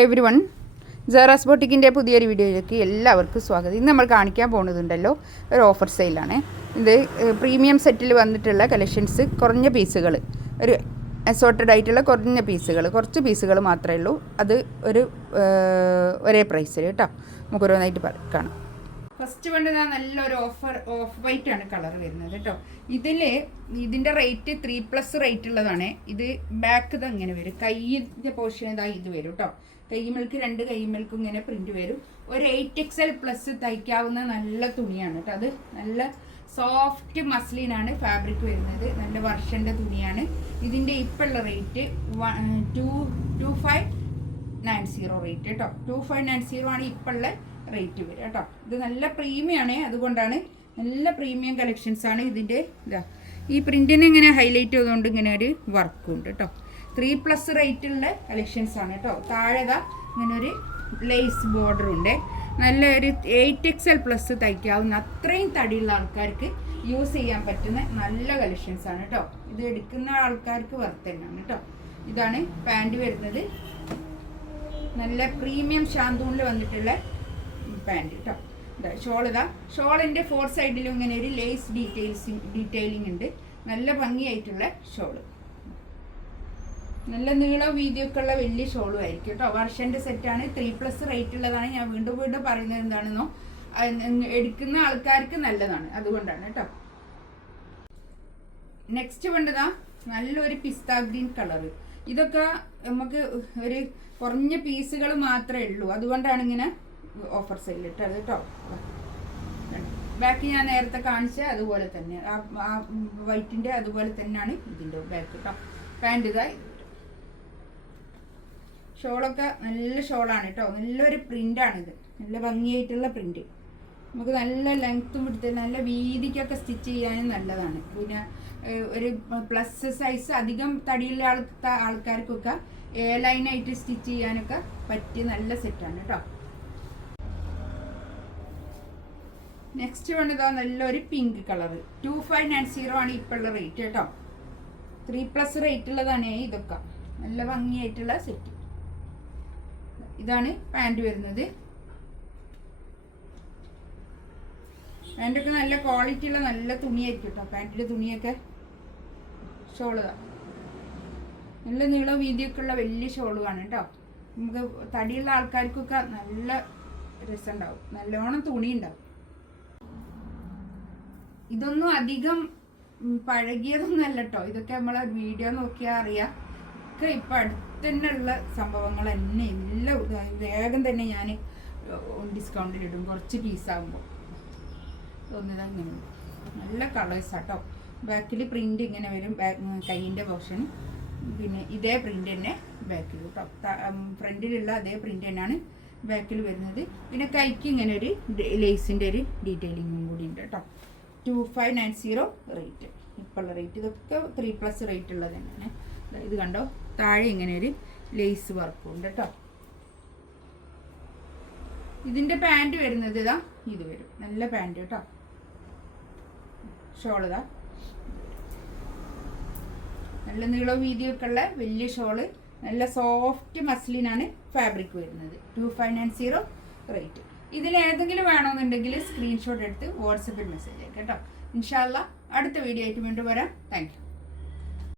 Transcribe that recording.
Everyone Sara's ബൊട്ടിക്കിൻ്റെ പുതിയൊരു വീഡിയോയിലേക്ക് എല്ലാവർക്കും സ്വാഗതം. ഇന്ന് നമ്മൾ കാണിക്കാൻ പോകുന്നതുണ്ടല്ലോ ഒരു ഓഫർ സെയിലാണ്. ഇത് പ്രീമിയം സെറ്റിൽ വന്നിട്ടുള്ള കളക്ഷൻസ്, കുറഞ്ഞ പീസുകൾ, ഒരു അസോർട്ടഡ് ആയിട്ടുള്ള കുറഞ്ഞ പീസുകൾ, കുറച്ച് പീസുകൾ മാത്രമേ ഉള്ളൂ. അത് ഒരേ പ്രൈസിൽ കേട്ടോ. നമുക്ക് ഓരോന്നായിട്ട് കാണാം. ഫസ്റ്റ് വേണ്ടത് നല്ലൊരു ഓഫ് വൈറ്റ് ആണ് കളർ വരുന്നത് കേട്ടോ. ഇതിൻ്റെ റേറ്റ് 3+ റേറ്റ് ഉള്ളതാണ്. ഇത് ബാക്ക് ഇത് അങ്ങനെ വരും, കൈയിൻ്റെ പോർഷൻ ഇതാ ഇത് വരും കേട്ടോ. കൈമേൽക്ക് രണ്ട് കൈമേൽക്കും ഇങ്ങനെ പ്രിന്റ് വരും. ഒരു 8XL+ തയ്ക്കാവുന്ന നല്ല തുണിയാണ് കേട്ടോ. അത് നല്ല സോഫ്റ്റ് മസ്ലിനാണ് ഫാബ്രിക് വരുന്നത്. നല്ല വർഷൻ്റെ തുണിയാണ്. ഇതിൻ്റെ ഇപ്പോഴുള്ള റേറ്റ് 2590 റേറ്റ് കേട്ടോ. 2590 ആണ് ഇപ്പോഴുള്ള റേറ്റ് വരും കേട്ടോ. ഇത് നല്ല പ്രീമിയമാണ്, അതുകൊണ്ടാണ് നല്ല പ്രീമിയം കളക്ഷൻസ് ആണ്. ഇതിൻ്റെ ഈ പ്രിന്റിന് ഇങ്ങനെ ഹൈലൈറ്റ് ചെയ്തുകൊണ്ട് ഇങ്ങനെ ഒരു വർക്കും ഉണ്ട് കേട്ടോ. 3+ റേറ്റുള്ള കളക്ഷൻസ് ആണ് കേട്ടോ. താഴെതാ ഇങ്ങനെ ഒരു ലേസ് ബോർഡർ ഉണ്ട്. നല്ല ഒരു 8XL+ തയ്ക്കാവുന്ന അത്രയും തടിയുള്ള ആൾക്കാർക്ക് യൂസ് ചെയ്യാൻ പറ്റുന്ന നല്ല കളക്ഷൻസ് ആണ് കേട്ടോ. ഇത് എടുക്കുന്ന ആൾക്കാർക്ക് വർത്ത് തന്നെയാണ് കേട്ടോ. ഇതാണ് പാൻറ് വരുന്നത്. നല്ല പ്രീമിയം ഷാന്തൂണിൽ വന്നിട്ടുള്ള പാൻറ് കേട്ടോ. ഷോളിൻ്റെ 4 സൈഡിലും ഇങ്ങനെ ഒരു ലേസ് ഡീറ്റെയിലിംഗ് ഉണ്ട്. നല്ല ഭംഗിയായിട്ടുള്ള ഷോള്, നല്ല നീളം വീതിയൊക്കെ ഉള്ള വലിയ ഷോളും ആയിരിക്കും കേട്ടോ. വർഷൻ്റെ സെറ്റാണ്, 3+ റേറ്റ് ഉള്ളതാണ്. ഞാൻ വീണ്ടും പറയുന്നത് എന്താണെന്നോ, എടുക്കുന്ന ആൾക്കാർക്ക് നല്ലതാണ്, അതുകൊണ്ടാണ് കേട്ടോ. നെക്സ്റ്റ് വേണ്ടതാ നല്ലൊരു പിസ്ത ഗ്രീൻ കളറ്. ഇതൊക്കെ നമുക്ക് ഒരു കുറഞ്ഞ പീസുകൾ മാത്രമേ ഉള്ളൂ, അതുകൊണ്ടാണ് ഇങ്ങനെ ഓഫർ സെയിൽ ഇട്ടത് കേട്ടോ. ബാക്ക് ഞാൻ നേരത്തെ കാണിച്ച അതുപോലെ തന്നെ, ആ വൈറ്റിൻ്റെ അതുപോലെ തന്നെയാണ് ഇതിൻ്റെ ബാക്ക് കേട്ടോ. പാൻറ് ഇതാ. ഷോളൊക്കെ നല്ല ഷോളാണ് കേട്ടോ. നല്ലൊരു പ്രിൻ്റാണിത്, നല്ല ഭംഗിയായിട്ടുള്ള പ്രിൻ്റ്. നമുക്ക് നല്ല ലെങ്ത്തും എടുത്ത് നല്ല വീതിക്കൊക്കെ സ്റ്റിച്ച് ചെയ്യാനും നല്ലതാണ്. പിന്നെ ഒരു പ്ലസ് സൈസ് അധികം തടിയുള്ള ആൾക്കാർക്കൊക്കെ ലൈനായിട്ട് സ്റ്റിച്ച് ചെയ്യാനൊക്കെ പറ്റിയ നല്ല സെറ്റാണ് കേട്ടോ. നെക്സ്റ്റ് വേണ്ടതാ നല്ലൊരു പിങ്ക് കളറ്. 2590 ആണ് ഇപ്പോഴുള്ള റേറ്റ് കേട്ടോ. 3+ റേറ്റ് ഉള്ളതാണ് ഇതൊക്കെ. നല്ല ഭംഗിയായിട്ടുള്ള സെറ്റ്. ഇതാണ് പാൻറ് വരുന്നത്. പാൻറ്റൊക്കെ നല്ല ക്വാളിറ്റി ഉള്ള നല്ല തുണിയായിരിക്കും കേട്ടോ. പാൻറ്റിൻ്റെ തുണിയൊക്കെ. ഷോള് നല്ല നീളം വീതിയൊക്കെ ഉള്ള വലിയ ഷോളുമാണ് കേട്ടോ. നമുക്ക് തടിയുള്ള ആൾക്കാർക്കൊക്കെ നല്ല രസമുണ്ടാവും, നല്ലോണം തുണി ഉണ്ടാവും. ഇതൊന്നും അധികം പഴകിയതൊന്നും അല്ല കേട്ടോ. ഇതൊക്കെ നമ്മളെ വീഡിയോ നോക്കിയാൽ അറിയാം. ഒക്കെ ഇപ്പം അടുത്ത് തന്നെ ഉള്ള സംഭവങ്ങൾ തന്നെ. എല്ലാം വേഗം തന്നെ ഞാൻ ഡിസ്കൗണ്ടിലിടും കുറച്ച് പീസാകുമ്പോൾ. തോന്നിയതാ ഇങ്ങനെ നല്ല കളേഴ്സ് കേട്ടോ. ബാക്കിൽ പ്രിൻ്റ് ഇങ്ങനെ വരും, കൈയിൻ്റെ പോർഷൻ. പിന്നെ ഇതേ പ്രിൻ്റ് തന്നെ ബാക്കിൽ കേട്ടോ. ഫ്രണ്ടിലുള്ള അതേ പ്രിൻ്റ് തന്നെയാണ് ബാക്കിൽ വരുന്നത്. പിന്നെ കൈക്ക് ഇങ്ങനെ ഒരു ലേസിൻ്റെ ഒരു ഡീറ്റെയിലിങ്ങും കൂടി ഉണ്ട് കേട്ടോ. 2590 റേറ്റ് ഇപ്പോഴുള്ള റേറ്റ്. ഇതൊക്കെ 3+ റേറ്റ് ഉള്ളത് തന്നെയാണ്. ഇത് കണ്ടോ, താഴെ ഇങ്ങനെ ഒരു ലേസ് വർക്കും ഉണ്ട് കേട്ടോ. ഇതിൻ്റെ പാൻറ് വരുന്നത് ഇതാ ഇത് വരും, നല്ല പാൻറ് കേട്ടോ. ഷോള് ഇതാ നല്ല നീളവും വീതിയൊക്കെ ഉള്ള വലിയ ഷോള്. നല്ല സോഫ്റ്റ് മസ്ലിനാണ് ഫാബ്രിക് വരുന്നത്. 2590 റേറ്റ്. ഇതിലേതെങ്കിലും വേണമെന്നുണ്ടെങ്കിൽ സ്ക്രീൻഷോട്ട് എടുത്ത് വാട്സപ്പിൽ മെസ്സേജ് അയക്കാം കേട്ടോ. ഇൻഷാ അല്ലാഹ് അടുത്ത വീഡിയോ ആയിട്ട് വീണ്ടും വരാം. Thank you.